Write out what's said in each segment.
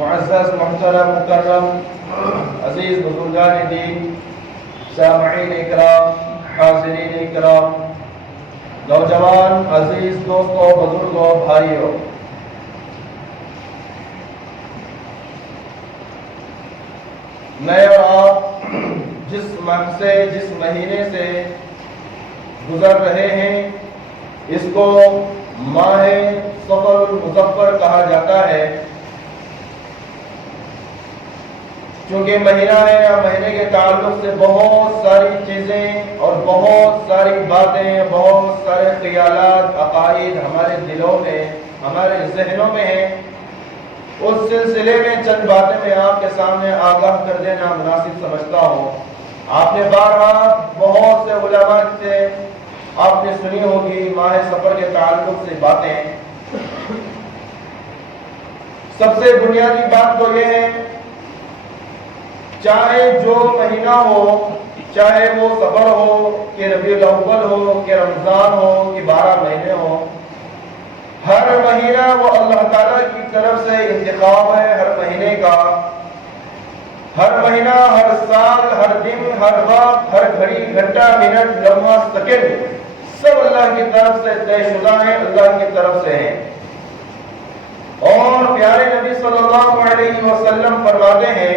معزز محترم مکرم عزیز بزرگان دین، سامعین اکرام، حاضرین اکرام، نوجوان عزیز دوستوں، بزرگوں، بھائیوں، میں اور آپ جس ماہ سے، جس مہینے سے گزر رہے ہیں، اس کو ماہ صفر المظفر کہا جاتا ہے، چونکہ مہینہ ہے، مہینے کے تعلق سے بہت ساری چیزیں اور بہت ساری باتیں، بہت سارے خیالات، عقائد ہمارے دلوں میں، ہمارے ذہنوں میں ہیں۔ اس سلسلے میں چند باتیں میں آپ کے سامنے آگاہ کر دینا مناسب سمجھتا ہوں۔ آپ نے بارہا بہت سے علماء سے آپ نے سنی ہوگی ماہ صفر کے تعلق سے باتیں۔ سب سے بنیادی بات تو یہ ہے، چاہے جو مہینہ ہو، چاہے وہ صفر ہو کہ ربیع الاول ہو کہ رمضان ہو کہ 12 مہینے ہو، ہر مہینہ وہ اللہ تعالیٰ کی طرف سے انتخاب ہے ہر مہینے کا۔ ہر مہینہ، ہر سال، ہر دن، ہر وقت، ہر گھڑی، گھنٹہ، منٹ، لمحہ، سیکنڈ، سب اللہ کی طرف سے طے شدہ ہیں، اللہ کی طرف سے ہیں۔ اور پیارے نبی صلی اللہ علیہ وسلم فرماتے ہیں،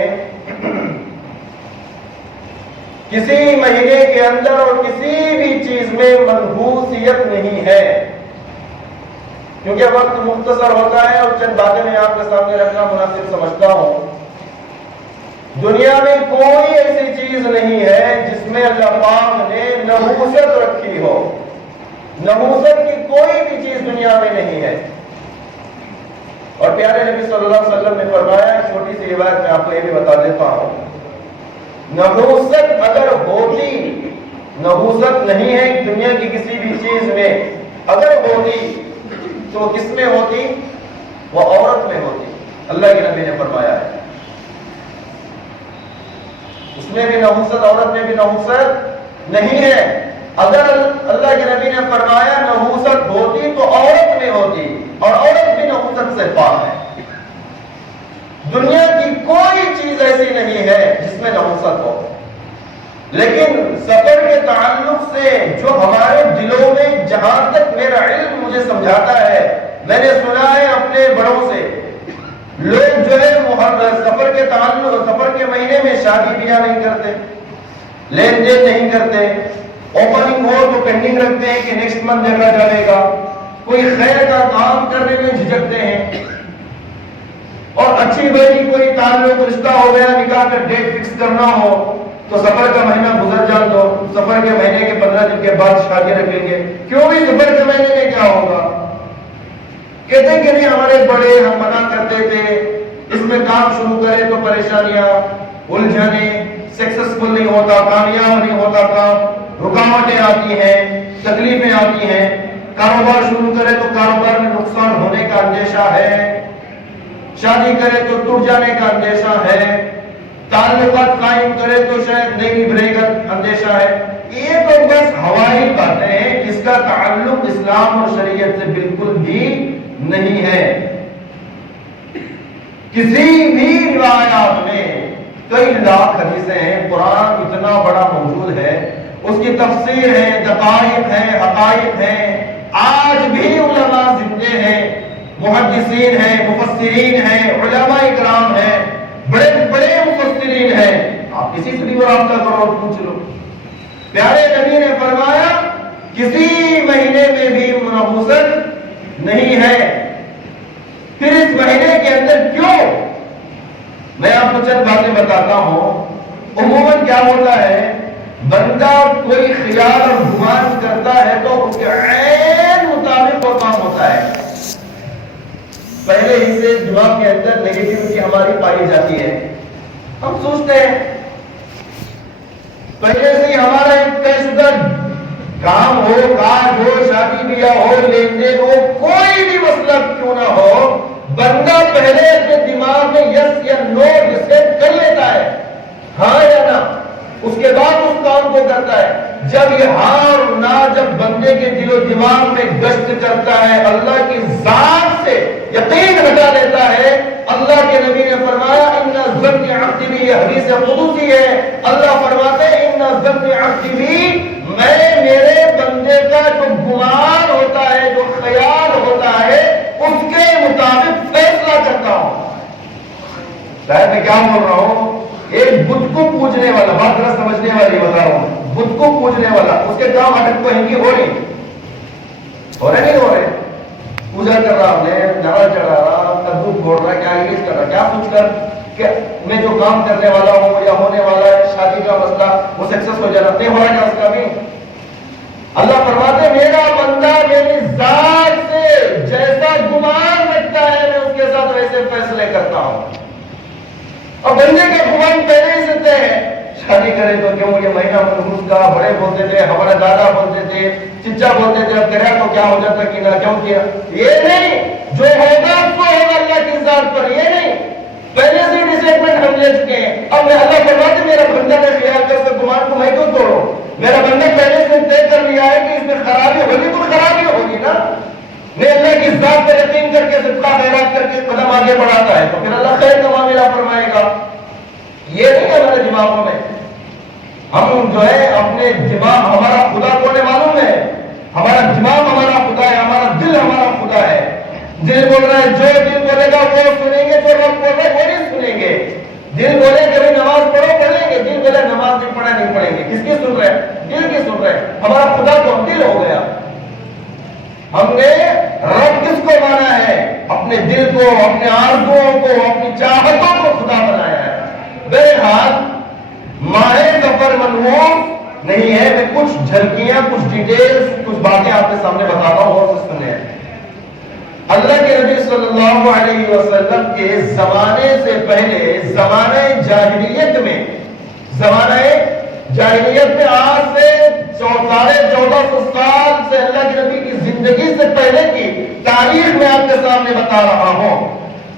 کسی مہینے کے اندر اور کسی بھی چیز میں منحوسیت نہیں ہے۔ کیونکہ وقت مختصر ہوتا ہے اور چند باتیں میں آپ کے سامنے رکھنا مناسب سمجھتا ہوں۔ دنیا میں کوئی ایسی چیز نہیں ہے جس میں اللہ پاک نے نحوست رکھی ہو۔ نحوست کی کوئی بھی چیز دنیا میں نہیں ہے۔ اور پیارے نبی صلی اللہ علیہ وسلم نے فرمایا، چھوٹی سی روایت میں آپ کو یہ بھی بتا دیتا ہوں، نحوست اگر ہوتی، نحوست نہیں ہے دنیا کی کسی بھی چیز میں، اگر ہوتی تو کس میں ہوتی؟ وہ عورت میں ہوتی۔ اللہ کے نبی نے فرمایا ہے، اس میں بھی نحوست، عورت میں بھی نحوست نہیں ہے۔ اگر اللہ کے نبی نے فرمایا نحوست ہوتی تو عورت میں ہوتی، اور عورت بھی نحوست سے پاک ہے۔ دنیا کی کوئی چیز ایسی نہیں ہے جس میں نحوست ہو۔ لیکن سفر کے تعلق سے جو ہمارے دلوں میں، جہاں تک میرا علم مجھے سمجھاتا ہے، میں نے سنا ہے اپنے بڑوں سے، لوگ جو ہے سفر کے تعلق، سفر کے مہینے میں شادی بیاہ نہیں کرتے، لین دین نہیں کرتے، اوپننگ ہو تو پینڈنگ رکھتے ہیں کہ نیکسٹ منتھ دیکھا جائے گا، کوئی خیر کا کام کرنے میں جھجکتے ہیں، اور اچھی بڑی کوئی تعلق، رشتہ ہو گیا، نکاح کا ڈیٹ فکس کرنا ہو تو سفر کا مہینہ گزر جان دو، سفر کے مہینے کے 15 دن کے بعد شادی رکھ لیں گے۔ کیوں بھی سفر کے مہینے میں کیا ہوگا؟ کہتے ہیں کہ نہیں ہمارے بڑے ہم منع کرتے تھے، اس میں کام شروع کرے تو پریشانیاں، الجھنے، سکسیسفل نہیں ہوتا، کامیاب نہیں ہوتا کام، رکاوٹیں آتی ہیں، تکلیفیں آتی ہیں، کاروبار شروع کرے تو کاروبار میں نقصان ہونے کا اندیشہ ہے، شادی کرے تو ٹوٹ جانے کا اندیشہ ہے، تعلقات قائم کرے تو شاید نہیں نبھے گا اندیشہ ہے۔ یہ تو بس ہوائی باتیں ہیں جس کا تعلق اسلام اور شریعت سے بالکل بھی نہیں ہے۔ کسی بھی روایات میں کئی لاکھ حدیثیں ہیں، قرآن اتنا بڑا موجود ہے، اس کی تفسیر ہے، دقائق ہے، حقائق ہیں، آج بھی علماء زندے ہیں، محدثین ہیں، مفسرین ہیں، علماء اکرام ہیں، بڑے بڑے مفسرین ہیں، آپ کسی سے بھی رابطہ کرو اور پوچھ لو۔ پیارے نبی نے فرمایا کسی مہینے میں بھی نحوست نہیں ہے۔ پھر اس مہینے کے اندر کیوں؟ میں آپ کو چند باتیں بتاتا ہوں۔ عموماً کیا ہوتا ہے، بندہ کوئی خیال اور گمان کرتا ہے تو اس کے عین مطابق وہ کام ہوتا ہے۔ پہلے ہی سے دماغ کے اندر نیگیٹیوٹی ہماری پائی جاتی ہے، ہم سوچتے ہیں، پہلے سے ہی ہمارا ایک طے شدہ کام ہو، کاج ہو، شادی بیاہ ہو، لین دین ہو، کوئی بھی مسئلہ کیوں نہ ہو، بندہ پہلے اپنے دماغ میں یس یا نو ڈسائیڈ کر لیتا ہے، ہاں یا نہ، اس کے بعد اس کام کو کرتا ہے۔ جب یہ ہاں اور نہ جب بندے کے دل و دماغ میں گشت کرتا ہے، اللہ کی ذات سے یقین ہٹا دیتا ہے، اللہ کے نبی نے فرمایا ان الظن عبد بی، یہ حدیث قدسی ہے، اللہ فرماتے ہیں ان الظن عبد بی، میں میرے بندے کا جو گمان ہوتا ہے، جو خیال ہوتا ہے، اس کے مطابق فیصلہ کرتا ہوں۔ شاید میں کیا بول رہا ہوں، ایک بت کو پوجنے والا، بات ذرا سمجھنے والی بتا رہا ہوں، بت کو پوجنے والا، اس کے کام اٹک کو ہنگی ہو رہے نہیں ہو رہے، پوجا کر رہا ہم نے، نارا چڑھا رہا، کدو پھوڑ رہا، کیا انگلش کر رہا، کیا سوچ کر کہ میں جو کام کرنے والا ہوں یا ہونے والا ہے شادی کا مسئلہ وہ سکسس ہو جانا، نہیں ہو رہا کیا اس کا بھی؟ اللہ فرماتے میرا بندہ میری ذات سے جیسا گمان رکھتا ہے میں اس کے ساتھ ویسے فیصلے کرتا ہوں۔ اور بندے کا گمان پہلے ہی سے طے ہے، شادی کرے تو کیوں یہ مہینہ منحوس کا، بڑے بولتے تھے، ہمارے دادا بولتے تھے، چچا بولتے تھے، اب کرا تو کیا ہو جاتا کہ نہ کیوں کیا، یہ نہیں، جو ہوگا اس کو ہوگا اللہ کی ذات پر، یہ نہیں، پہلے سے ڈسائڈمنٹ ہم لے چکے ہیں۔ اب میں اللہ فرماتے میرا بندہ میں خیال کر سکتا گمان کو میں کیوں توڑوں، میرا بندہ پہلے سے طے کر لیا ہے کہ اس میں خرابی ہوگی تو خرابی ہوگی نا، میں اللہ کی ذات پر یقین کر کے صدقہ خیرات کر کے قدم آگے بڑھاتا ہے تو پھر اللہ خیر کا معاملہ فرمائے گا۔ یہ نہیں ہے ہمارے دماغوں میں، ہم جو ہے اپنے دماغ، ہمارا خدا کون ہے معلوم ہے، ہمارا دماغ ہمارا خدا ہے، ہمارا دل ہمارا خدا ہے۔ دل بول رہا ہے جو دل بولے گا وہ سنیں گے، جو رب بولے وہ نہیں سنیں گے۔ دل بولے کبھی نماز پڑھو پڑھ لیں گے، دل بولے نماز نہیں پڑھا نہیں پڑھیں گے، کس کی سن رہے ہیں؟ دل کی سن رہے ہیں۔ ہمارا خدا تو دل ہو گیا، ہم نے رب کس کو مانا ہے؟ اپنے دل کو، اپنے آرزوؤں کو، اپنی چاہتوں کو خدا بنایا ہے۔ بہرحال ماہ سفر منحوس نہیں ہے، میں کچھ جھلکیاں، کچھ ڈیٹیلز، کچھ باتیں آپ کے سامنے بتاتا ہوں اور سنیں۔ اللہ کے نبی صلی اللہ علیہ وسلم کے زمانے سے پہلے، زمانہ جاہلیت میں، آج سے 1450 سال سے اللہ کے نبی کی زندگی سے پہلے کی تاریخ میں آپ کے سامنے بتا رہا ہوں۔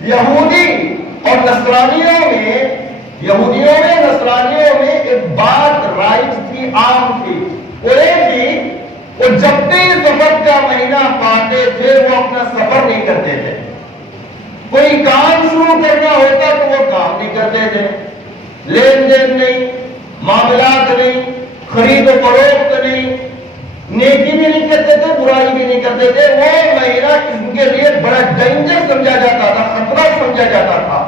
یہودی اور نصرانیوں میں ایک بات رائج تھی، عام تھی، وہ جب بھی سفر کا مہینہ پاتے تھے وہ اپنا سفر نہیں کرتے تھے، کوئی کام شروع کرنا ہوتا تو وہ کام نہیں کرتے تھے، لین دین نہیں، معاملات نہیں، خرید و فروخت نہیں، نیکی بھی نہیں کرتے تھے، برائی بھی نہیں کرتے تھے۔ وہ مہینہ ان کے لیے بڑا ڈینجر سمجھا جاتا تھا، خطرہ سمجھا جاتا تھا۔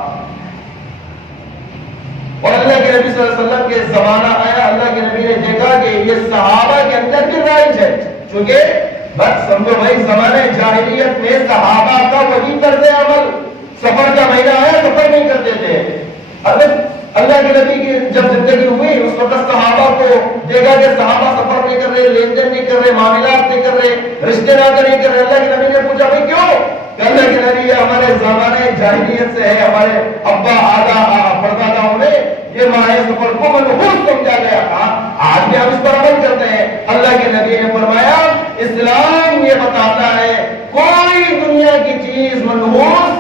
اور اللہ کے نبی صلی اللہ علیہ وسلم کے زمانہ آیا، اللہ کے نبی نے دیکھا کہ یہ صحابہ کے اندر بھی رائج ہے، چونکہ بس سمجھو بھائی زمانہ جاہلیت میں صحابہ کا وہی طرز عمل، سفر کا مہینہ آیا سفر نہیں کرتے تھے۔ اللہ کے نبی کی جب زندگی ہوئی اس وقت صحابہ کو دیکھا کہ صحابہ سفر نہیں کر رہے، لین دین نہیں کر رہے، معاملات نہیں کر رہے، رشتے ناطے نہیں کر رہے۔ اللہ کے نبی نے پوچھا بھائی کیوں؟ کہ اللہ کے نبی یہ ہمارے زمانے جاہلیت سے ہے، ہمارے ابا پرداداؤں نے یہ ماہ سفر کو منحوس سمجھا گیا تھا، آج بھی ہم اس پر عمل کرتے ہیں۔ اللہ کے نبی نے فرمایا اسلام یہ بتاتا ہے کوئی دنیا کی چیز منحوس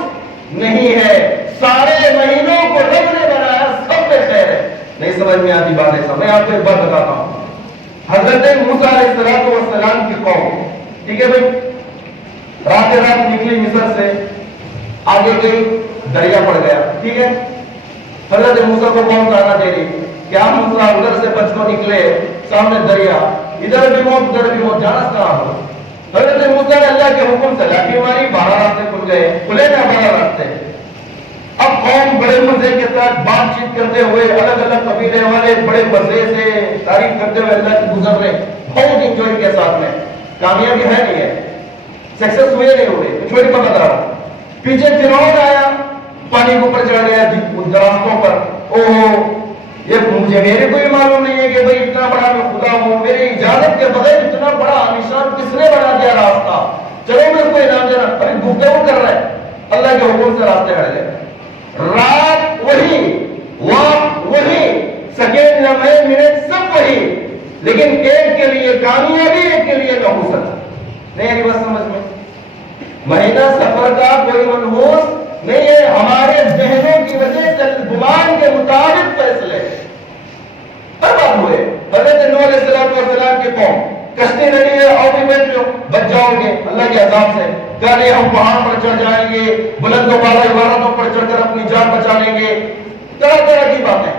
نہیں ہے، سارے مہینوں کو رب نے بنایا، سب میں خیر ہے۔ نہیں سمجھ میں آتی بات ایسا، میں آپ کو ایک بات بتاتا ہوں۔ حضرت موسیٰ علیہ السلام کی قوم، ٹھیک ہے بھائی، رات نکلی مصر سے، آگے گئی، دریا پڑ گیا، ٹھیک ہے۔ حضرت موسیٰ کو قوم تانا دے رہی، کیا موسیٰ ادھر سے بچ کو نکلے، سامنے دریا، ادھر بھی موت ادھر بھی موت، جانا کہاں ہو؟ حضرت موسیٰ نے اللہ کے حکم سے لاٹھی ماری، 12 راستے کھل گئے، کھلے نا 12 راستے۔ اب قوم بڑے مزے کے ساتھ بات چیت کرتے ہوئے، الگ الگ قبیلے والے بڑے مزے سے تعریف کرتے ہوئے اللہ کی گزر رہے، بہت انجوائے کے ساتھ میں۔ کامیابی ہے نہیں ہے، سکسس ہوئے نہیں ہوئے، چھوٹی پر بتا رہا ہوں۔ پیچھے فرعون آیا، پانی کے اوپر چڑھ گیا دراختوں پر، اوہ یہ مجھے میرے کو بھی معلوم نہیں ہے کہ بھئی اتنا بڑا میں خدا ہوں، میری اجازت کے بغیر اتنا بڑا عالیشان کس نے بنا دیا راستہ، چلو میں اس کو انعام دینا۔ ابھی گفتگو کر رہے ہیں، اللہ کے حکم سے راستے ہٹ گئے۔ رات وہی، وقت وہی، سیکنڈ لمحے منٹ سب وہی، لیکن ایک کے لیے کامیابی، ایک کے لیے نحوست۔ نہیں آئی بات سمجھ میں؟ مہینہ سفر کا کوئی منحوس نہیں ہے، ہمارے ذہنوں کی وجہ سے گمان کے مطابق فیصلے برباد ہوئے۔ حضرت نوح علیہ السلام کی قوم کشتی نہیں ہے، اور بھی بیٹھ لو، بچ جاؤ گے اللہ کے عذاب سے، کہنے ہم پہاڑ پر چڑھ جائیں گے، بلند و بالا عمارتوں پر چڑھ کر اپنی جان بچا لیں گے، طرح طرح کی باتیں۔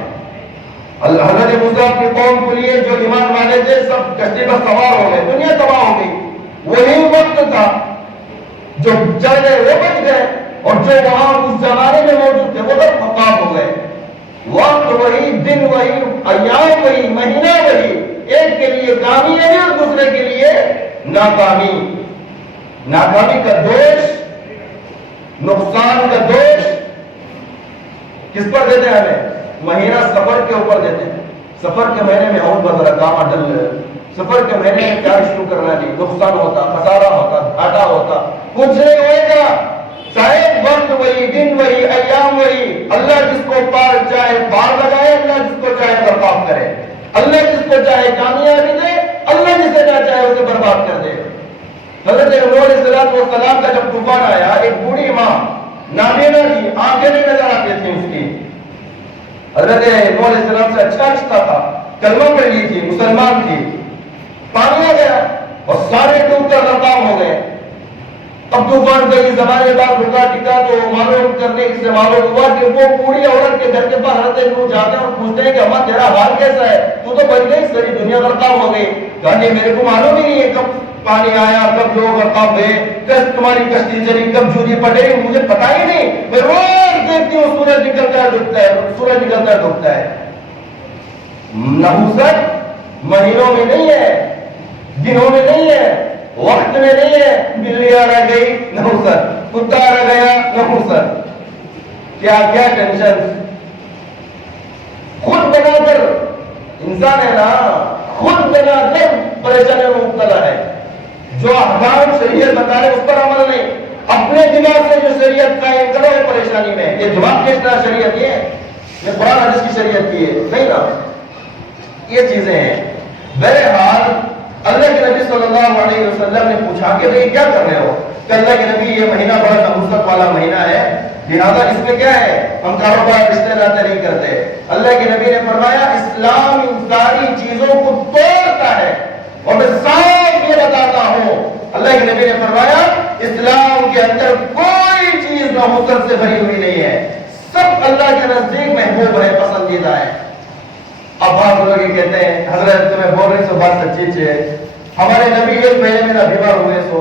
حضرت موسیٰ اپنی قوم کو لیے جو ایمان والے تھے سب کشتی پر سوار ہو گئے، دنیا تباہ ہو گئی۔ وہی وقت تھا جو چل گئے وہ بچ گئے، اور جو وہاں اس زمانے میں موجود تھے وہ سب خطاب ہو گئے۔ وقت وہی، دن وہی، ایام وہی، مہینہ وہی، ایک کے لیے کامیابی اور دوسرے کے لیے ناکامی۔ ناکامی کا دوش، نقصان کا دوش کس پر دیتے ہیں ہمیں؟ مہینہ سفر کے اوپر دیتے ہیں۔ سفر کے مہینے میں اور بدلا کام ڈل، سفر کے مہینے میں کیا شروع کرنا نہیں، نقصان ہوتا، خسارہ ہوتا، گھاٹا ہوتا، کچھ نہیں ہوئے گا۔ شاید وقت وہی، دن وہی، ایام وہی، اللہ جس کو پار چاہے پار لگائے، اللہ جس کو چاہے برباد کرے، اللہ جس کو چاہے کامیابی دے، اللہ جسے نہ چاہے اسے برباد کر دے۔ حضرت نوح علیہ السلام کا جب طوفان آیا، ایک بوڑھی ماں نابینا تھی، آنکھیں نہیں نظر آتی تھی اس کی، حضرت نوح علیہ السلام سے اچھا رشتہ تھا، کلمہ پڑھ لی تھی، مسلمان تھی، پانی آ گیا اور سارے ڈوب کر غرقاب ہو گئے۔ اب طوفان کئی زمانے بعد رکا ٹکا تو معلوم کرنے سے معلوم ہوا کہ وہ بوڑھی عورت کے گھر کے پاس حضرت نوح جاتے ہیں اور پوچھتے ہیں کہ اماں تیرا حال کیسا ہے، تو بچ گئی، ساری دنیا غرقاب ہو گئی۔ کہا میرے کو معلوم ہی نہیں ہے کب پانی آیا، کب لوگ غرقاب ہوئے، کب تمہاری کشتی چلی، کب جوری پڑے، مجھے پتا ہی نہیں، میں روز دیکھتی ہوں سورج نکلتا ہے ڈوبتا ہے، سورج نکلتا ہے ڈوبتا ہے۔ نحوست مہینوں میں نہیں ہے، دنوں میں نہیں ہے، وقت میں نہیں ہے۔ بلی آ رہ گئی نحوست، کتا آ رہ گیا نحوست، کیا کیا ٹینشن خود بنا کر انسان ہے نا، خود بنا کر پریشانیوں میں مبتلا ہے۔ جو احکام شریعت بتا رہے اس پر عمل نہیں، اپنے دماغ سے جو شریعت قائم کرو وہ پریشانی میں۔ یہ دماغ کس طرح شریعت یہ ہے، یہ قرآن حدیث کی شریعت کی ہے نہیں نا، یہ چیزیں ہیں۔ بہرحال اللہ کے نبی صلی اللہ علیہ وسلم نے پوچھا کہ بھئی کیا کر رہے ہو؟ کہ اللہ کے نبی یہ مہینہ بڑا نحوست والا مہینہ ہے، لہذا اس میں کیا ہے، ہم کاروبار رشتے ناطے نہیں کرتے۔ اللہ کے نبی نے فرمایا اسلام ان ساری چیزوں کو توڑتا ہے، اور میں صاف یہ بتاتا ہوں، اللہ کے نبی نے فرمایا اسلام کے اندر کوئی چیز نحوست سے بھری ہوئی نہیں ہے، سب اللہ کے نزدیک محبوب ہے، پسندیدہ ہے۔ اب بعض لوگ یہ کہتے ہیں حضرت تمہیں بول رہی سو بات سچی ہے، ہمارے نبی ایک مہینے میں نہ بیمار ہوئے سو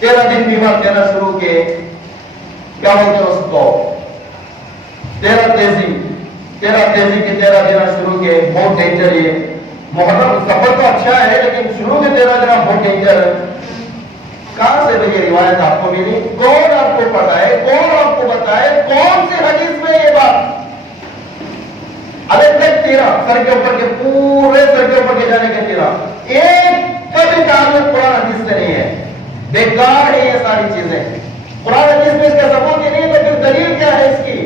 13 دن بیمار کہنا شروع کیے، کیا بولتے ہیں اس کو 13 تیزی کے 13 دینا شروع کیے، بہت ڈینجر۔ یہ محرم سفر تو اچھا ہے لیکن شروع کے 13 دینا بہت ڈینجر ہے۔ کہاں سے یہ روایت آپ کو ملی؟ کون آپ کو پڑھائے، کون آپ کو بتائے، کون سی حدیث میں یہ بات؟ الگ تک 13 سر کے اوپر کے، پورے سر کے اوپر کے جانے کے 13، ایک کبھی تعلق قرآن حدیث سے نہیں ہے، بیکار ہے یہ ساری چیزیں۔ قرآن حدیث میں اس کا ثبوت ہی نہیں تو پھر دلیل کیا ہے اس کی؟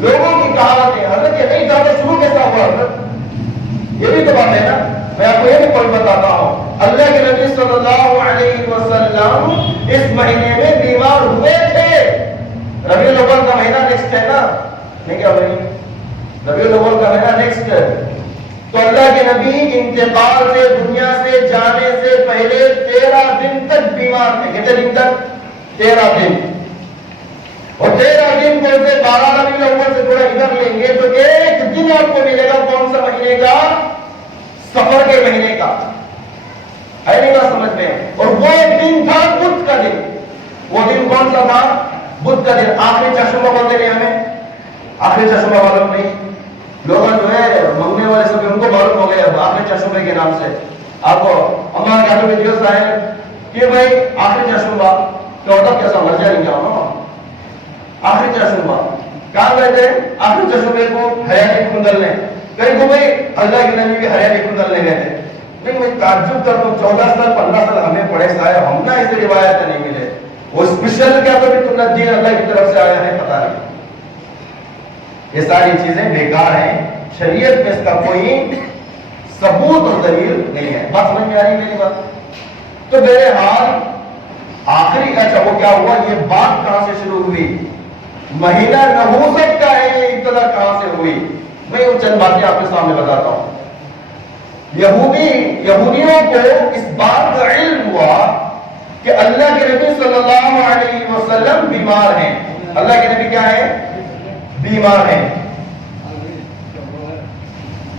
لوگوں کی کہاوتیں، حضرت یہ نہیں کہا شروع کیسا ہوا حضرت؟ یہ بھی تو بات ہے نا۔ میں آپ کو یہ بھی کوئی بتاتا ہوں، اللہ کے نبی صلی اللہ علیہ وسلم اس مہینے میں بیمار ہوئے تھے۔ ربیع الاول کا مہینہ نیکسٹ ہے نا، نہیں کیا بھائی؟ ربیع الاول کا مہینہ نیکسٹ ہے، تو اللہ کے نبی انتقال سے، دنیا سے جانے سے پہلے 13 دن تک بیمار تھے۔ کتنے دن تک؟ 13 دن۔ اور 13 دن کو سے 12 ربیع الاول سے تھوڑا ادھر لیں گے تو ایک دن آپ کو ملے گا کون سا مہینے کا؟ سفر کے مہینے کا، ہے نہیں بات سمجھ میں؟ اور وہ دن تھا بدھ کا دن۔ وہ دن کون سا تھا؟ بدھ کا دن۔ آخری چشمہ بولتے نہیں ہمیں، آخری چشمہ معلوم نہیں، لوگ جو ہے منگنے والے سب ان کو معلوم ہو گیا آخری چشمے کے نام سے۔ آپ کو ہمارے گھر میں دیوس آئے کہ بھائی آخری چشمہ کیا ہوتا، کیسا مر جائیں گے ہم؟ آخری چشمہ کہاں گئے تھے؟ آخری چشمے کو حیاتی کھندلنے، کہیں کو بھائی اللہ کے نبی بھی حیاتی کھندلنے گئے تھے۔ نہیں میں تعجب کرتا ہوں، 14 سال 15 سال ہمیں پڑھے سائے، ہم نہ ایسی روایت نہیں ملے۔ وہ اسپیشل کیا تو بھی تم دین اللہ کی طرف سے آیا ہے پتہ نہیں۔ یہ ساری چیزیں بیکار ہیں، شریعت میں اس کا کوئی ثبوت اور دلیل نہیں ہے۔ بات سمجھ میں آ رہی میری بات؟ تو بہرحال آخری اچھا وہ کیا ہوا، یہ بات کہاں سے شروع ہوئی؟ مہینہ نحوست کا ہے، یہ ابتدا کہاں سے ہوئی؟ میں وہ چند باتیں آپ کے سامنے بتاتا ہوں۔ یہودیوں کو اس بات کا علم ہوا کہ اللہ کے نبی صلی اللہ علیہ وسلم بیمار ہیں. اللہ کے نبی کیا ہے؟ بیمار ہیں.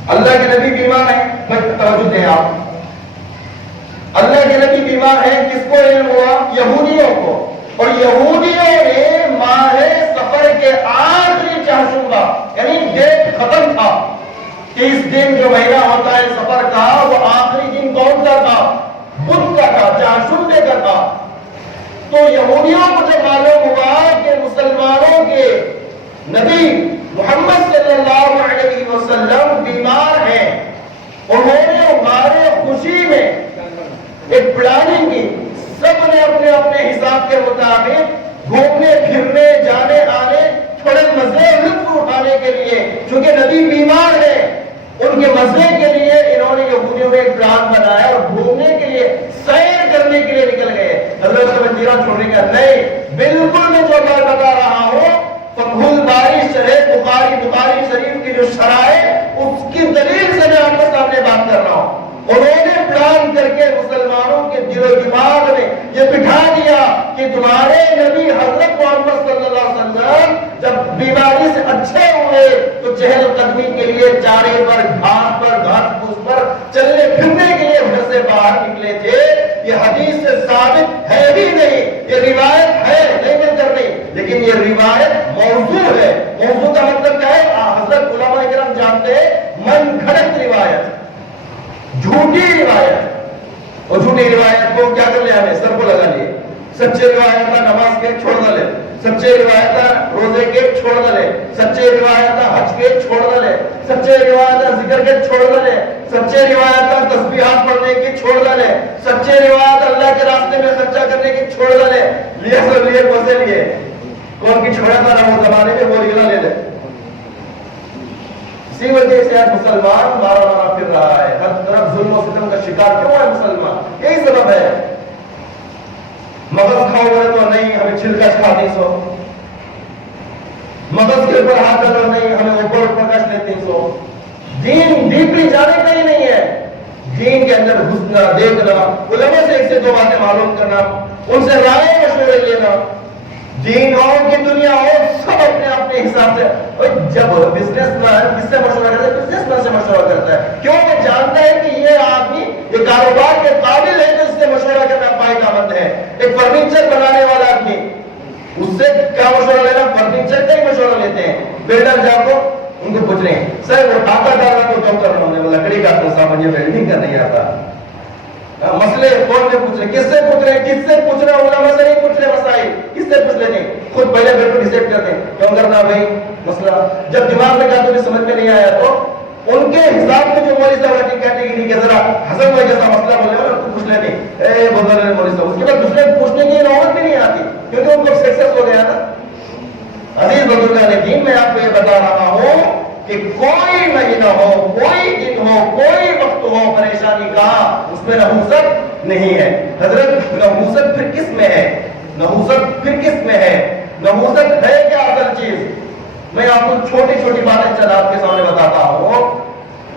اللہ کے نبی بیمار ہیں. توجہ دیں آپ. اللہ کے نبی بیمار ہیں. کس کو علم ہوا؟ یہودیوں کو. اور یہودیوں نے ماہ سفر کے آخری چہارشنبہ یعنی ڈیٹ ختم تھا کہ اس دن جو مہینہ ہوتا ہے سفر کا وہ آخری دن کون سا تھا؟ بدھ کا تھا، چہارشنبے کا تھا. تو یہودیوں کو جب معلوم ہوا کہ مسلمانوں کے نبی محمد صلی اللہ علیہ وسلم بیمار ہیں، انہوں نے ہمارے خوشی میں ایک پلاننگ کی. سب نے اپنے اپنے حساب کے مطابق گھومنے پھرنے جانے آنے تھوڑے مزے لطف اٹھانے کے لیے، چونکہ نبی بیمار ہے ان کے مزے کے لیے انہوں نے یہودیوں نے ایک پلان بنایا اور گھومنے کے لیے سیر کرنے کے لیے نکل گئے. حضرت مدینہ چھوڑنے کا نہیں، بالکل میں جو بات بتا رہا ہوں فتح الباری شرح بخاری شریف کی جو شرائط اس کی دلیل سے میں آپ کے سامنے بات کر رہا ہوں. انہوں نے پلان کر کے مسلمانوں کے دل و دماغ میں یہ بٹھا دیا کہ تمہارے نبی حضرت محمد صلی اللہ علیہ وسلم جب بیماری سے اچھے ہوئے تو چہل قدمی کے لیے چارے پر گھاس پھوس پر چلنے پھرنے کے لیے گھر سے باہر نکلے تھے. یہ حدیث سے ثابت ہے ہی نہیں، یہ روایت ہے نہیں مل کر نہیں، لیکن یہ روایت موضوع ہے. موضوع کا مطلب کیا ہے؟ حضرت علماء کرام جانتے ہیں من گھڑت روایت، جھوٹی روایت. اور جھوٹی روایت کو کیا کر لیا؟ ہمیں سر کو لگا لیے. سچے روایت کا نماز کے چھوڑ دے، سچے روایت کا روزے کے چھوڑ دے، سچے روایت کا حج کے چھوڑ دے، سچے روایت کا ذکر کے چھوڑ دے، سچے روایت کا تسبیحات پڑھنے کی چھوڑ دے، سچے روایت اللہ کے راستے میں خرچہ کرنے کی چھوڑ دے. لیے سب لیے پسے لیے کون کی چھوڑا تھا نہ وہ زمانے میں وہ نکلا لے لے. اسی وجہ سے آج مسلمان مارا پھر رہا ہے، ہر طرف ظلم و ستم کا شکار کیوں ہے مسلمان؟ یہی سبب ہے. مغز کھاؤ گے تو نہیں ہمیں چھلکا کھا نہیں سو، مغز کے اوپر ہاتھ ڈالو نہیں ہمیں اوپر پرکاش لیتے سو. دین ڈیپلی جانے کا ہی نہیں ہے. دین کے اندر گھسنا، دیکھنا، علماء سے ایک سے دو باتیں معلوم کرنا، ان سے رائے مشورے لینا. دین ہو کہ دنیا ہو سب اپنے اپنے حساب سے. جب بزنس مین کس سے مشورہ کرتا ہے؟ بزنس مین سے مشورہ کرتا ہے. کیوں؟ وہ جانتا ہے کہ یہ آدمی یہ کاروبار کے قابل ہے تو اس سے مشورہ کرنا فائدہ مند ہے. ایک فرنیچر بنانے والا آدمی اس سے کیا مشورہ لینا؟ فرنیچر کا ہی مشورہ لیتے ہیں. بلڈر جا کو ان کو پوچھ رہے ہیں سر وہ ڈاکہ ڈالنا تو کم کرنا ہے، وہ لکڑی کا صاحب مجھے ویلڈنگ کا نہیں آتا. مسئلے کون سے پوچھ رہے؟ کس سے پوچھ رہے؟ کس سے پوچھ رہے؟ علماء سے نہیں پوچھ رہے مسائل، کس سے پوچھ لیتے ہیں؟ خود پہلے گھر کو ڈیسائیڈ کرتے ہیں کیوں کرنا بھائی مسئلہ. جب دماغ میں کہا تو سمجھ میں نہیں آیا تو ان کے حساب سے جو مولوی صاحب کی کیٹیگری کے ذرا حسن بھائی جیسا مسئلہ بولے اور پوچھ لیتے اے بدل مولوی صاحب. اس کے بعد دوسرے پوچھنے کی نوبت بھی نہیں آتی کیونکہ ان کو سکسیس ہو گیا نا. عزیز بزرگان دین میں آپ کو یہ بتا رہا ہوں کہ کوئی مہینہ ہو، کوئی دن ہو، کوئی وقت ہو پریشانی کا اس میں نحوست نہیں ہے. حضرت نحوست پھر کس میں ہے؟ نحوست پھر کس میں ہے؟ نحوست ہے کیا اصل چیز؟ میں آپ کو چھوٹی چھوٹی باتیں چند آپ کے سامنے بتاتا ہوں.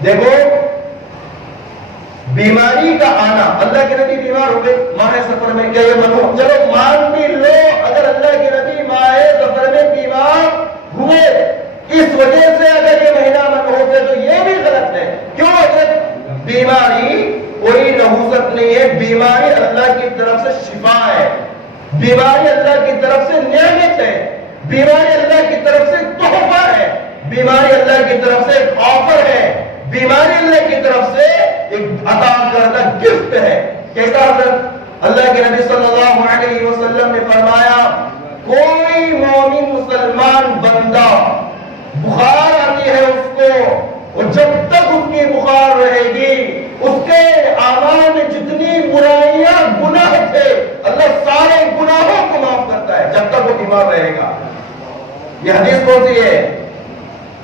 دیکھو بیماری کا آنا، اللہ کے نبی بیمار ہو گئے ماہ سفر میں، کیا یہ منو؟ چلو مان بھی لو اگر اللہ کے نبی ماہ سفر میں بیمار ہوئے اس وجہ سے اگر یہ مہینہ من ہوتے تو یہ بھی غلط ہے. کیوں؟ اگر بیماری کوئی نحوست نہیں ہے، بیماری اللہ کی طرف سے شفا ہے، بیماری اللہ کی طرف سے نعمت ہے، بیماری اللہ کی طرف سے تحفہ ہے، بیماری اللہ کی طرف سے ایک آفر ہے، بیماری اللہ کی طرف سے ایک عطا کردہ گفٹ ہے. کیسا حضرت اللہ کے نبی صلی اللہ علیہ وسلم نے فرمایا کوئی مومن مسلمان بندہ بخار آتی ہے اس کو، اور جب تک اس کی بخار رہے گی اس کے اعمال میں جتنی برائیاں گناہ تھے اللہ سارے گناہوں کو معاف کرتا ہے جب تک وہ بیمار رہے گا. یہ حدیث کون سی ہے؟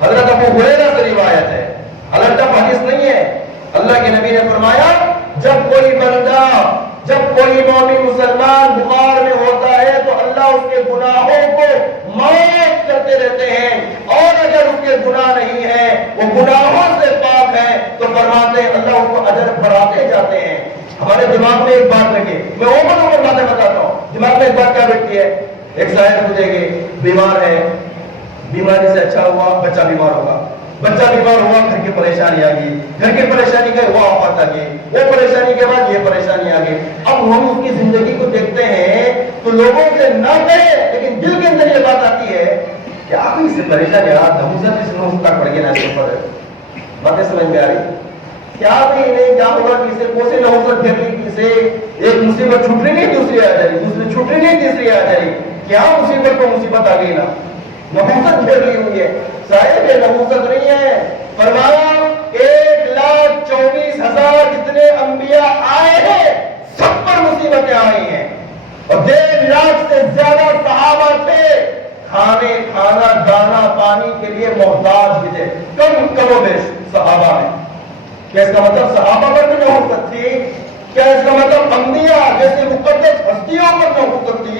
حضرت ابو ہریرہ سے روایت ہے، الگ حدیث نہیں ہے. اللہ کے نبی نے فرمایا جب کوئی بندہ، جب کوئی مومن مسلمان بخار میں ہوتا ہے تو اللہ اس کے گناہوں کو معاف کرتے رہتے ہیں، اور اگر اس کے گناہ نہیں ہے وہ گناہوں سے پاک ہے تو فرماتے ہیں اللہ اس کو اجر بڑھاتے جاتے ہیں. ہمارے دماغ میں ایک بات رکھے, میں اوپر باتیں بتاتا ہوں, دماغ میں ایک بات کیا بیٹھتی ہے, ایک صاحب مجھے کہ بیمار ہے, بیماری سے اچھا ہوا بچہ بیمار ہوگا, بچہ بیمار ہوا گھر کی پریشانی آ گئی, گھر کی پریشانی کا وہ آفت آ گئی, وہ پریشانی کے بعد یہ پریشانی آ گئی. اب ہم اس کی زندگی کو دیکھتے ہیں تو لوگوں سے نہ کہے لیکن دل کے اندر یہ بات آتی ہے کہ آپ اس سے پریشانی تک پڑ گیا نا, پر باتیں سمجھ میں آ رہی کیا بھی نہیں, کیا ہوگا کسی کو سے نحوست کر لی, کسی ایک مصیبت چھوٹ رہی نہیں دوسری آ جا رہی, دوسری چھوٹ رہی نہیں تیسری آ جا رہی, کیا مصیبت کو مصیبت آ گئی نا, نحوست پھیر لی ہوئی ہے. صاحب یہ نحوست نہیں ہے. فرمایا 1,24,000 جتنے انبیاء آئے ہیں سب پر مصیبتیں آئی ہیں, اور 1.5 لاکھ سے زیادہ صحابہ تھے, کھانے کھانا دانا پانی کے لیے محتاج بھی تھے, کم و بیش صحابہ میں. کیا اس کا مطلب صحابہ پر بھی نحوست تھی؟ کیا اس کا مطلب انبیاء جیسے مقدس ہستیوں پر نحوست تھی؟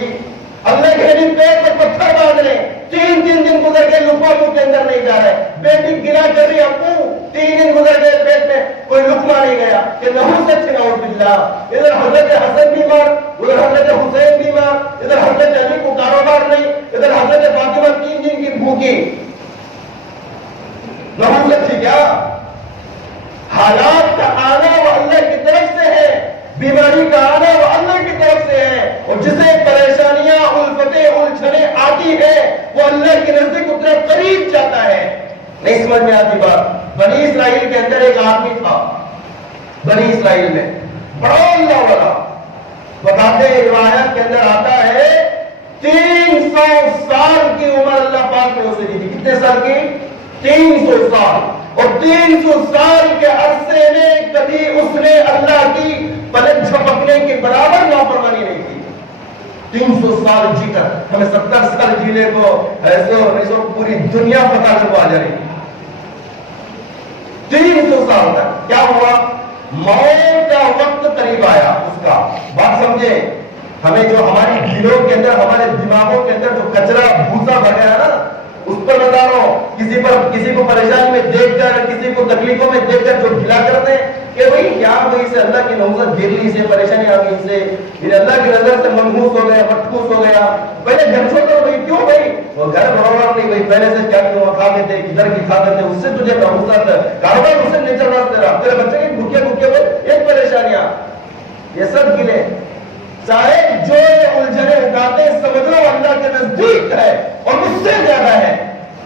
اللہ کے نبی پیٹ پر پتھر باندھ رہے, 3 دن گزر گئے, لقمہ منہ کے اندر نہیں جا رہے, بیٹی گلا کر رہی ابو, 3 دن گزر گئے, پیٹ میں کوئی لقمہ نہیں گیا, کہ نحوست تھی نعوذ باللہ. ادھر حضرت حسن بیمار, ادھر حضرت حسین بیمار, ادھر حضرت علی کو کاروبار نہیں, ادھر حضرت فاطمہ 3 دن کی بھوکی. نحوست تھی کیا؟ حالات کا آنا وہ اللہ کی طرف سے ہے, بیماری کا آنا وہ اللہ کی طرف سے ہے, اور جسے پریشانیاں الفتیں الجھنیں آتی ہے وہ اللہ کے نزدیک اتنا قریب جاتا ہے. نہیں سمجھ میں آتی بات. بنی اسرائیل کے اندر ایک آدمی تھا, بنی اسرائیل میں بڑا اللہ والا, بتاتے ہیں روایت کے اندر آتا ہے 300 سال کی عمر اللہ پاک نے اسے دی تھی. کتنے سال کی؟ 300 سال. اور 300 سال کے عرصے میں کبھی اس نے اللہ کی پلک جھپکنے کے برابر نافرمانی نہیں کی. 300 سال جی کر ہمیں 70 سال جینے کو ایسے اور ایسے پوری دنیا پتا کر آ جائے. 300 سال تک کیا ہوا؟ موت کا وقت قریب آیا اس کا. بات سمجھے, ہمیں جو ہماری دلوں کے اندر, ہمارے دماغوں کے اندر جو کچرا بھوسا بھر گیا نا, اس پر بتا رہا ہوں, کسی کو پریشانی میں دیکھ کر, کسی کو تکلیفوں میں دیکھ کر جو گھلا کرتے ہیں کہ بھئی کیا بھئی سے اللہ کی نحوست گر لی, سے پریشانی آ گئی, سے پھر اللہ کی نظر سے منحوس ہو گیا, مٹکوس ہو گیا. پہلے گھر چھوڑ کر بھئی کیوں بھئی وہ گھر بڑھوڑا نہیں بھئی, پہلے سے کیا کیوں کھاتے تھے, کدھر کی کھاتے تھے, اس سے تجھے نحوست کاروبار اس سے نہیں چل رہا تیرا, تیرے بچے کی بھوکے بھوکے ایک پریشانیاں, یہ سب گلے. صاحب جو الجھنے اٹھاتے سمجھ لو اللہ کے نزدیک ہے اور مجھ سے زیادہ ہے.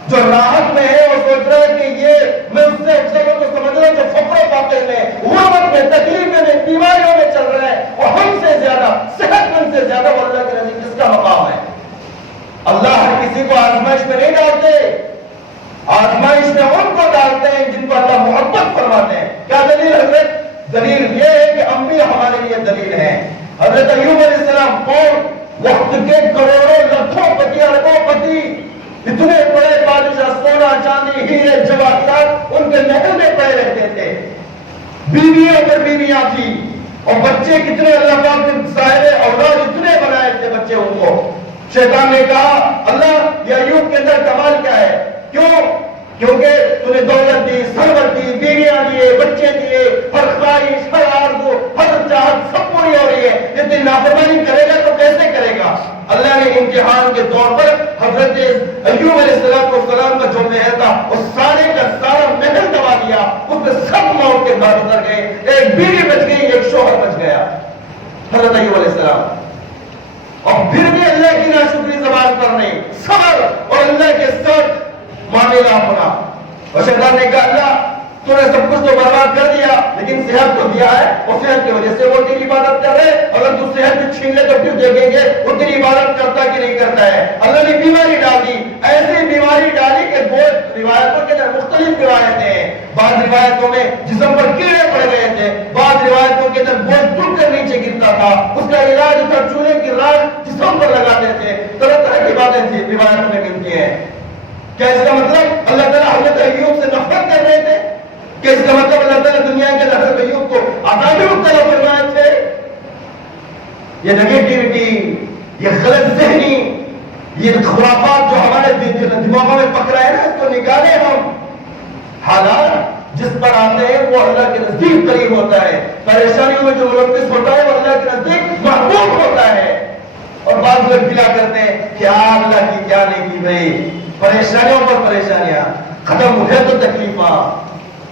جو راحت میں ہے وہ سوچ رہا ہے کہ یہ میں اس سے اچھا ہوں, تو سمجھ رہا ہے کہ فقر پاتے میں, غربت میں, تکلیف میں, بیماریوں میں چل رہا ہے, اور ہم سے زیادہ, صحت مند سے زیادہ وہ اللہ کے نزدیک کس کا مقام ہے؟ اللہ ہر کسی کو آزمائش میں نہیں ڈالتے, آزمائش میں ان کو ڈالتے ہیں جن کو اللہ محبت فرماتے ہیں. کیا دلیل حضرت؟ دلیل یہ ہے کہ انبیاء ہمارے لیے دلیل ہیں. حضرت ایوب علیہ السلام کون؟ وقت کے کروڑوں لاکھوں پتی, اربوں پتی, اتنے بڑے بادشاہ, سونا چاندی ہیرے جواہرات ان کے محل میں پڑے رہتے تھے, بیویوں پر بیویاں تھی, اور بچے کتنے اللہ پاک نے صاحب اولاد اتنے بنائے تھے بچے ان کو. شیطان نے کہا اللہ یہ ایوب کے اندر کمال کیا ہے؟ کیوں؟ کیونکہ تو نے دولت دی, ثروت دی, بیویاں دیے, بچے دیے, ہر خواہش, ہر آرزو, ہر چاہت سب پوری ہو رہی ہے, لیکن نافرمانی کرے گا تو کیسے کرے گا؟ اللہ نے امتحان کے طور پر حضرت ایوب علیہ السلام کا جو محل تھا وہ سارے کا سارا محل دبا دیا, اس میں سب موت کے گھر اتر گئے, ایک بیوی بچ گئی, ایک شوہر بچ گیا. حضرت ایوب علیہ السلام, اور پھر بھی اللہ کی ناشکری زبان پر نہیں, صبر اور اللہ کے ساتھ معاملہ ہونا. اور شیطان نے کہا اللہ تو نے سب کچھ تو برباد کر دیا, لیکن صحت کو دیا ہے, اور صحت کی وجہ سے وہ تیری عبادت کر رہے, اگر تو صحت بھی چھین لے تو پھر دیکھیں گے وہ تیری عبادت کرتا کہ نہیں کرتا ہے. اللہ نے بیماری ڈال دی, ایسی بیماری ڈالی کہ وہ روایتوں کے اندر مختلف روایتیں ہیں. بعض روایتوں میں جسم پر کیڑے پڑ گئے تھے, بعض روایتوں کے اندر بوجھ ٹوٹ کر نیچے گرتا تھا, اس کا علاج تھا چونے کی راکھ جسم پر لگاتے تھے. طرح طرح کی باتیں تھی روایتوں میں ملتی ہیں. کیا اس کا مطلب اللہ تعالیٰ حضرت ایوب سے نفرت کر رہے تھے؟ کہ اس کا مطلب اللہ تعالیٰ دنیا کے حضرت ایوب کو عذاب مبتلا فرمائے تھے؟ یہ نیگیٹیوٹی, یہ غلط ذہنی, یہ خرافات جو ہمارے دماغوں میں پکڑا ہے نا, اس کو نکالے ہم. حالات جس پر آتے ہیں وہ اللہ کے نزدیک قریب ہوتا ہے، پریشانیوں میں جو ملوث ہوتا ہے وہ اللہ کے نزدیک محبوب ہوتا ہے۔ اور بعض لوگ گلا کرتے ہیں کیا اللہ کی کیا نہیں کی بھائی، پریشانیوں پر پریشانیاں ختم ہوئے تو تکلیفاں،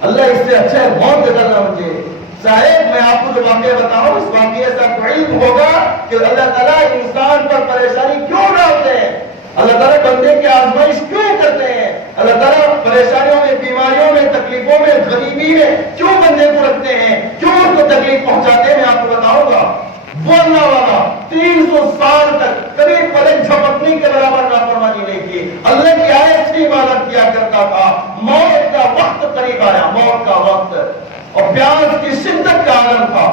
اللہ اس سے اچھا ہے موت دے دینا مجھے۔ صاحب میں آپ کو جو واقعہ بتاؤں اس واقعے سے آپ کو علم ہوگا کہ اللہ تعالیٰ انسان پر پریشانی کیوں ڈالتے ہیں، اللہ تعالیٰ بندے کی آزمائش کیوں کرتے ہیں، اللہ تعالیٰ پریشانیوں میں، بیماریوں میں، تکلیفوں میں، غریبی میں کیوں بندے کو رکھتے ہیں، کیوں اس کو تکلیف پہنچاتے ہیں، میں آپ کو بتاؤں گا۔ وہ اللہ والا 300 سال تک کبھی پلک جھپکنے کے برابر نافرمانی نہیں کی، اللہ کی آیت سے عبادت کیا کرتا تھا۔ موت کا وقت قریب آیا، موت کا وقت، اور پیاس کی شدت کا عالم تھا،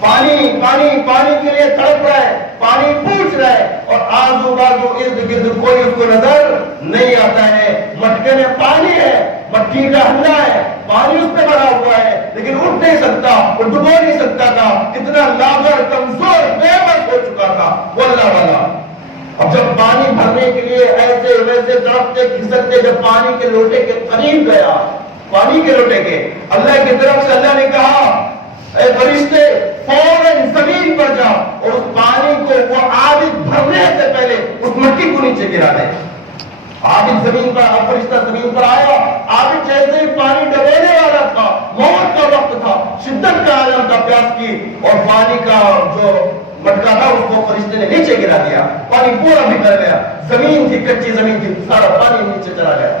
پانی پانی پانی کے لیے تڑپ رہا ہے، پانی پوچھ رہا ہے، اور آزو بازو ارد گرد کوئی اس کو نظر نہیں آتا ہے۔ مٹکے میں پانی ہے، مٹی کا ہنڈا ہے، پانی اس پہ بھرا ہوا ہے، لیکن اٹھ نہیں سکتا، وہ ڈبو نہیں سکتا تھا، اتنا لاغر کمزور بے بس ہو چکا تھا وہ اللہ والا۔ اب جب پانی بھرنے کے لیے ایسے ویسے تڑپتے کھسکتے جب پانی کے لوٹے کے قریب گیا، پانی کے لوٹے کے، اللہ کی طرف سے اللہ نے کہا اے فرشتے فوراً زمین پر جاؤ اور اس پانی کو وہ عابد بھرنے سے پہلے اس مٹی کو نیچے گرا دے۔ عابد زمین پر، فرشتہ زمین پر آیا، عابد جیسے ہی پانی ڈبونے والا تھا، موت کا وقت تھا، شدت کا عالم تھا پیاس کی، اور پانی کا جو مٹکا تھا اس کو فرشتے نے نیچے گرا دیا، پانی پورا بکھر گیا، زمین تھی کچی زمین تھی، سارا پانی نیچے چلا گیا۔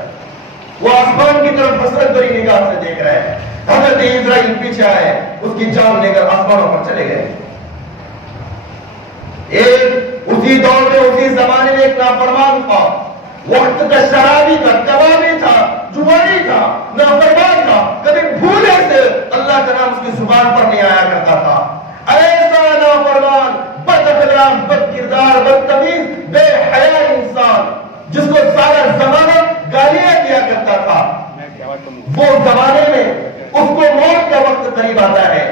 وہ آسمان کی طرف حسرت بھری نگاہ سے دیکھ رہے ہیں، حضرت اسرائیل پیچھے آئے، اس کی جان لے کر آسمانوں پر چلے گئے۔ ایک اسی دور میں اسی زمانے میں ایک نافرمان تھا، وقت کا شرابی تھا، کبابی تھا، جواری تھا، نافرمان تھا، کبھی بھولے سے اللہ کا نام اس کی زبان پر نہیں آیا کرتا تھا۔ ایسا نافرمان، بد اخلاق، بد کردار، بدتمیز، بے حیا انسان جس کو سارا زمانہ گالیاں دیا کرتا تھا، وہ زمانے میں اس کو موت کا وقت قریب آتا ہے،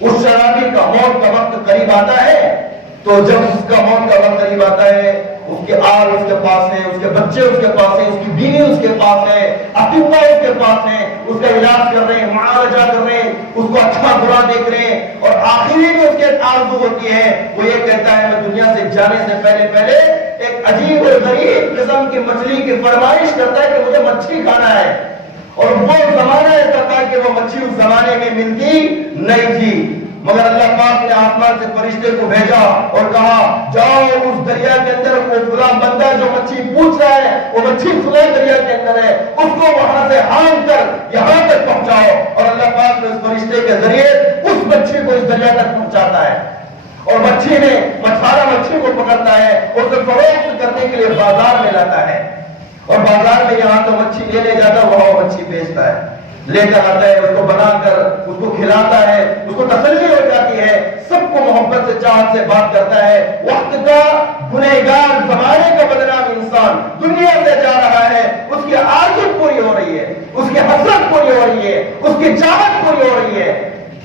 اس شرابی کا موت کا وقت قریب آتا ہے، تو جب اس کا موت کا وقت قریب آتا ہے، اس کے آل اس کے پاس ہے، اس کے بچے اس کے پاس ہیں، اس کی بیوی اس کے پاس ہے، اطباء اس کے پاس ہیں، اس کا علاج کر رہے ہیں، معالجہ کر رہے ہیں، اس کو اچھا برا دیکھ رہے ہیں، اور آخری میں اس کے آرزو ہوتی ہے، وہ یہ کہتا ہے میں دنیا سے جانے سے پہلے ایک عجیب اور غریب قسم کی مچھلی کی فرمائش کرتا ہے کہ مجھے مچھلی کھانا ہے، اور وہ زمانہ ایسا تھا کہ وہ مچھلی اس زمانے میں ملتی نہیں تھی، مگر اللہ پاک نے آسمان سے فرشتے کو بھیجا اور کہا جاؤ اس دریا کے اندر وہ فلاں بندہ جو مچھلی پوچھ رہا ہے وہ مچھلی فلاں دریا کے اندر ہے، اس کو وہاں سے ہان کر یہاں تک پہنچاؤ، اور اللہ پاک نے اس فرشتے کے ذریعے اس مچھلی کو اس دریا تک پہنچاتا ہے، اور مچھلی میں مچھارا مچھلی کو پکڑتا ہے، اسے فروخت کرنے کے لیے بازار میں لاتا ہے، اور بازار میں یہاں تو مچھلی لینے جاتا ہے، وہاں مچھلی بیچتا ہے، لے کر آتا ہے، اس کو بنا کر اس کو کھلاتا ہے، اس کو تسلی ہو جاتی ہے، سب کو محبت سے چاہت سے بات کرتا ہے۔ وقت کا گنہگار زمانے کا بدنام انسان دنیا سے جا رہا ہے، اس کی آرزو پوری ہو رہی ہے، اس کی حسرت پوری ہو رہی ہے، اس کی چاہت پوری ہو رہی ہے،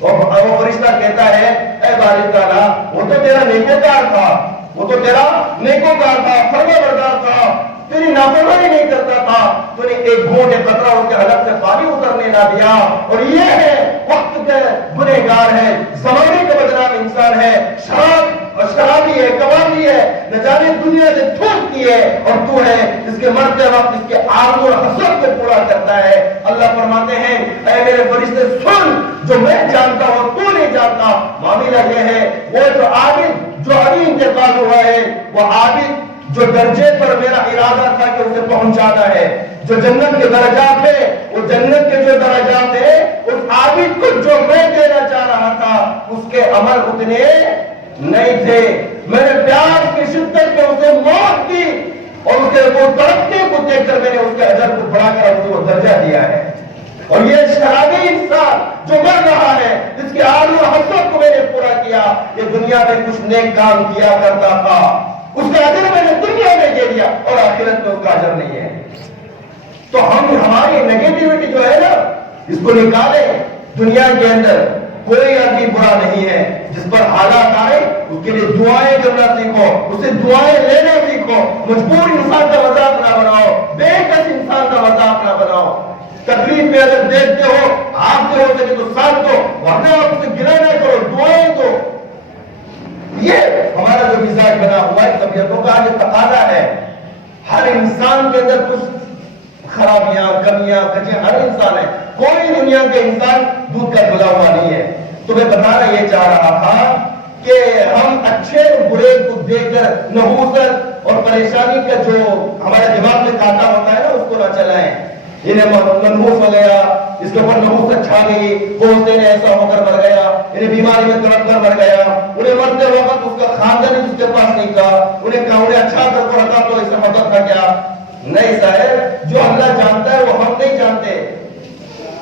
اور وہ فرشتہ کہتا ہے اے باری تعالیٰ وہ تو تیرا نیکوکار تھا، وہ تو تیرا نیکوکار تھا، فرما بردار تھا، تیری نافرمانی نہیں کرتا تھا، تو نے ایک گھونٹ ایک قطرہ اس کے حلق سے پانی اترنے نہ دیا، اور یہ ہے وقت کا گنہگار ہے، زمانے کا بدنام انسان ہے، شرابی ہے، کبابی ہے، نہ جانے دنیا سے تھوکتی ہے، اور تو ہے جس کے مرتے وقت اس کے آرزو اور حسرت کو پورا کرتا ہے۔ اللہ فرماتے ہیں اے میرے فرشتے سن، جو میں جانتا ہوں تو نہیں جانتا، معاملہ یہ ہے وہ جو عابد جو ابھی انتقال ہوا ہے، وہ عابد جو درجے پر میرا ارادہ تھا کہ اسے پہنچانا ہے، جو جنت کے درجات ہے، وہ جنت کے جو درجات ہے اس عابد کو جو میں دینا چاہ رہا تھا اس کے عمل اتنے نہیں تھے، میں نے پیار کی شدت میں اسے موت دی، اور اس کے وہ تڑپنے کو دیکھ کر میں نے اس کے اجر کو بڑھا کر اسے وہ درجہ دیا ہے۔ اور یہ شرابی انسان جو مر رہا ہے، جس کی آرزو حسرت کو میں نے پورا کیا، یہ دنیا میں کچھ نیک کام کیا کرتا تھا، اس کا اجر میں نے دنیا میں دے دیا اور آخرت میں اس کا اجر نہیں ہے۔ تو ہماری نیگیٹیوٹی جو ہے نا اس کو نکالیں، دنیا کے اندر کوئی آدمی برا نہیں ہے، جس پر حالات آئے اس کے لیے دعائیں کرنا سیکھو، اسے دعائیں لینا سیکھو، مجبور انسان کا مذاق نہ بناؤ، بے کس انسان کا مذاق نہ بناؤ، تکلیف میں اگر دیکھتے ہو آپ سے ہو سکے تو ساتھ دو، ورنہ آپ اسے گلا نہ کرو، دعائیں دو۔ یہ ہمارا جو مزاج بنا ہوا ہے، طبیعتوں کا جو تقاضا ہے، ہر انسان کے اندر کچھ خرابیاں، کمیاں، کجیاں ہر انسان ہے، کوئی دنیا کا انسان دودھ کا دھلا ہوا نہیں ہے۔ تو میں بتانا یہ چاہ رہا تھا کہ ہم اچھے برے کو دیکھ کر نحوست اور پریشانی کا جو ہمارے دماغ میں کاٹا ہوتا ہے نا، اس کو نہ چلائیں۔ انہیں منحوس ہو گیا، اس کے اوپر نحوست چھا گئی، بولتے نے ایسا ہو کر مر گیا، انہیں بیماری میں تڑپ کر مر گیا، انہیں مرتے وقت اس کا خاندان اس کے پاس نہیں تھا، انہیں کہا انہیں اچھا کر کو رکھا تو اس سے مدد تھا کیا؟ نہیں صاحب، جو اللہ جانتا ہے وہ ہم نہیں جانتے۔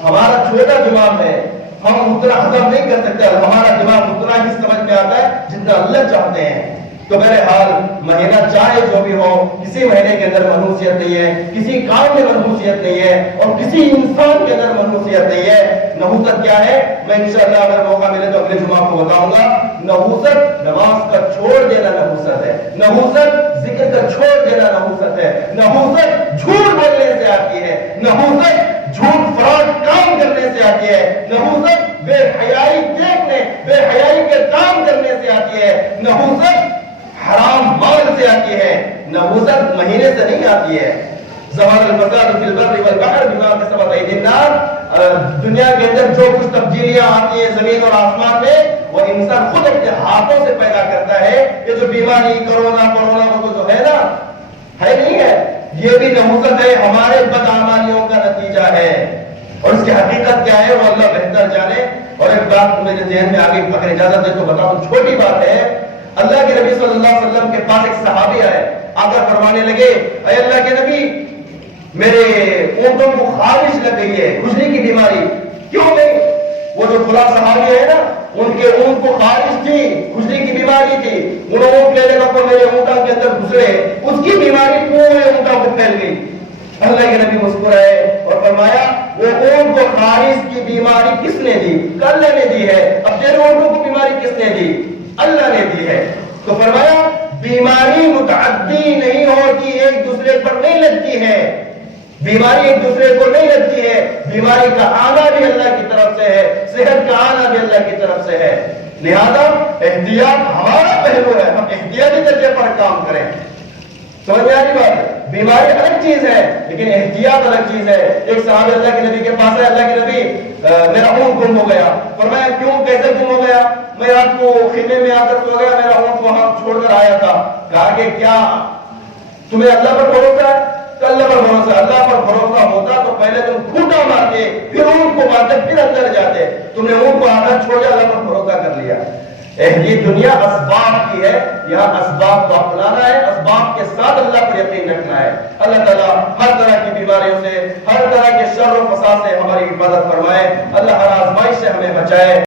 ہمارا چھوٹا دماغ ہے، ہم اتنا ہضم نہیں کر سکتے، ہمارا دماغ اتنا ہی سمجھ میں آتا ہے جتنا اللہ چاہتے ہیں۔ تو بہرحال مہینہ چاہے جو بھی ہو، کسی مہینے کے اندر منحوسیت نہیں ہے، کسی کام میں منحوسیت نہیں ہے، اور کسی انسان کے اندر منحوسیت نہیں ہے۔ نحوست کیا ہے؟ میں انشاءاللہ اگر موقع ملے تو اگلے جمعہ کو بتاؤں گا۔ نحوست نماز کا چھوڑ دینا نحوست ہے، نحوست ذکر کا چھوڑ دینا نحوست ہے، نحوست جھوٹ بولنے سے آتی ہے، نحوست جھوٹ فراڈ کام کرنے سے آتی ہے، نحوست بے حیائی دیکھنے، بے حیائی کے کام کرنے سے آتی ہے، نحوست حرام مال سے آتی ہے، نحوست مہینے سے نہیں آتی ہے۔ زوال الفساد فی البر والبحر بما کسبت ایدی الناس، دنیا کے اندر جو کچھ تبدیلیاں آتی ہیں زمین اور آسمان میں، وہ انسان خود اپنے ہاتھوں سے پیدا کرتا ہے۔ یہ جو بیماری کرونا وہ جو ہے نا، ہے نہیں ہے، یہ بھی نحوست ہے، ہمارے بدعمالیوں کا نتیجہ ہے، اور اس کی حقیقت کیا ہے وہ اللہ بہتر جانے۔ اور ایک بات میرے ذہن میں آگے اگر اجازت دے تو بتاؤں، چھوٹی بات ہے۔ اللہ کے نبی صلی اللہ علیہ وسلم کے پاس ایک صحابی آئے، آ کر فرمانے لگے، اے اللہ کے نبی، میرے اونٹوں کو خارش لگ گئی ہے، کھجلی کی بیماری۔ کیوں نہیں؟ وہ جو فلاں صحابی ہے نا، ان کے اونٹ کو خارش تھی، کھجلی کی بیماری تھی، انہوں نے کہنے لگا میرے اونٹوں کے اندر گھسے، اس کی بیماری پورے اونٹوں کو پھیل گئی۔ اللہ کے نبی مسکرائے اور فرمایا، وہ اونٹ کو خارش کی بیماری کس نے دی؟ اللہ نے دی ہے۔ اب تیرے اونٹوں کو بیماری کس نے دی؟ اللہ نے دی ہے۔ تو فرمایا بیماری متعدی نہیں ہوتی، ایک دوسرے پر نہیں لگتی ہے، بیماری ایک دوسرے کو نہیں لگتی ہے، بیماری کا آنا بھی اللہ کی طرف سے ہے، صحت کا آنا بھی اللہ کی طرف سے ہے۔ لہذا احتیاط ہمارا پہلو ہے، ہم احتیاطی درجے پر کام کریں۔ سمجھ میں آ رہی بات؟ بیماری الگ چیز ہے لیکن احتیاط الگ چیز ہے۔ ایک صحابی اللہ کے نبی کے پاس ہے، اللہ کے نبی میرا اونٹ گم ہو گیا۔ فرمایا کیوں، کیسے گم ہو گیا؟ میں رات کو خیمے میں آ کر سو گیا، میرا اونٹ وہاں چھوڑ کر آیا تھا۔ کہا کہ کیا تمہیں اللہ پر بھروسہ ہے؟ اللہ پر بھروسہ، اللہ پر بھروسہ ہوتا تو پہلے تم کھوٹا مارتے، پھر اونٹ کو مارتے، پھر اندر جاتے۔ تم نے اونٹ کو آدھا چھوڑ دیا، اللہ پر بھروسہ کر لیا۔ یہ دنیا اسباب کی ہے، یہاں اسباب کو اپنانا ہے، اسباب کے ساتھ اللہ پر یقین رکھنا ہے۔ اللہ تعالیٰ ہر طرح کی بیماریوں سے، ہر طرح کے شر و فساد سے ہماری حفاظت فرمائے، اللہ ہر آزمائش سے ہمیں بچائے۔